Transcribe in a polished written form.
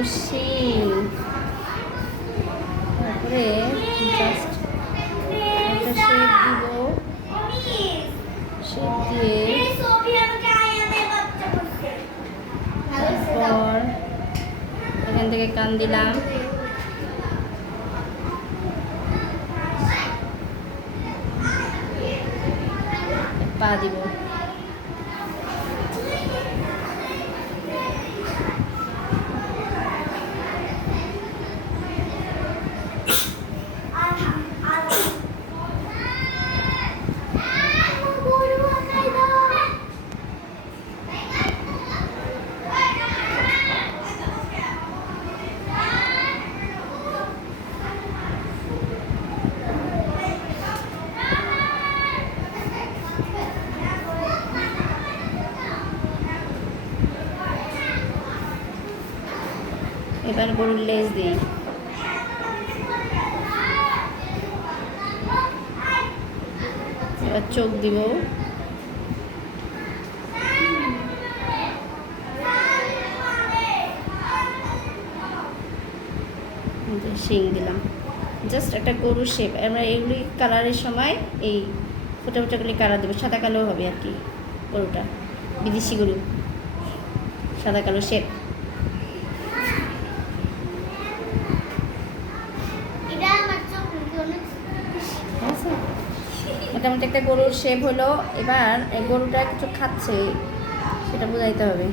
গরুর শিং। তারপরে জাস্ট একটা শেপ দিব, শেপ দিয়ে তারপর এখান থেকে কান দিলাম, পা দিব। এবার গরুর লেজ দিই, এবার চোখ দিব, শিং দিলাম। জাস্ট একটা গরুর শেপ। আমরা এগুলি কালারের সময় এই ফোটা ফোটাগুলি কালার দেবো, সাদা কালো হবে আর কি। গরুটা বিদেশি গরু, সাদা কালো শেপ। মোটামুটি একটা গরুর শেপ হলো। এবার গরুটা কিছু খাচ্ছে, সেটা বোঝাইতে হবে।